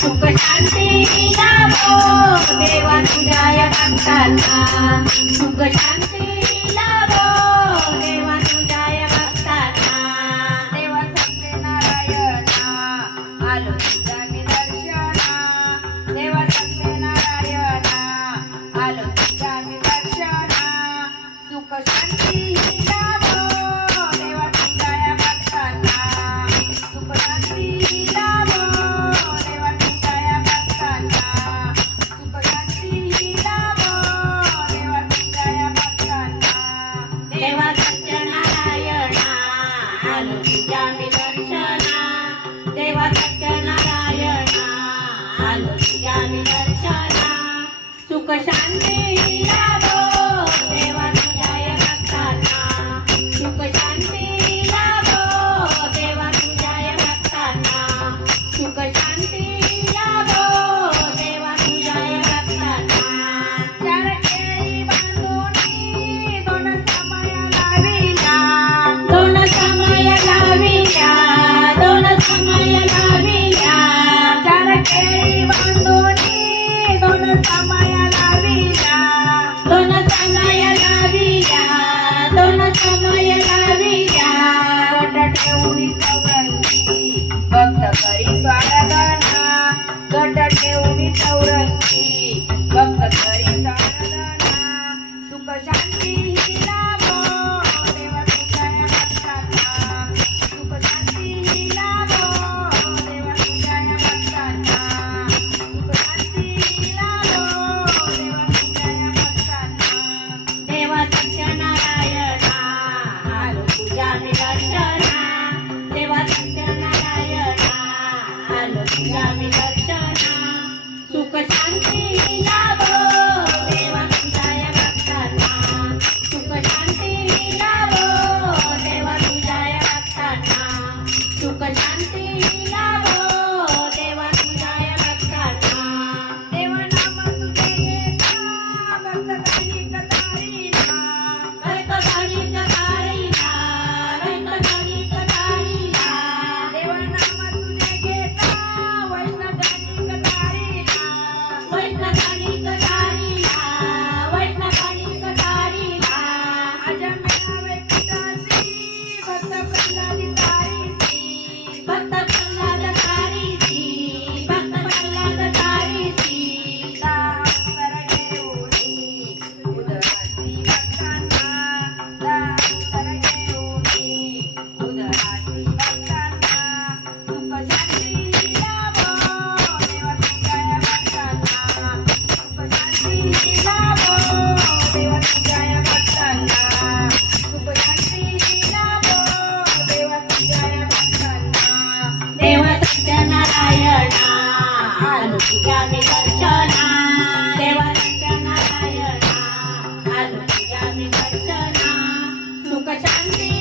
सुख शांती लाभो देवा तुझ्या या भक्तांना सुख शांती लाभो देवा तुझ्या या भक्तांना देवा सत्यनारायणा आलो तुझ्या मी दर्शना देवा सत्यनारायणा आलो तुझ्या मी दर्शना सुख शांती दर्शना देवा सत्यनारायणा आलो तुझ्या मी आम्ही नवरंगी भक्त करी Basta, basta. सुख शांती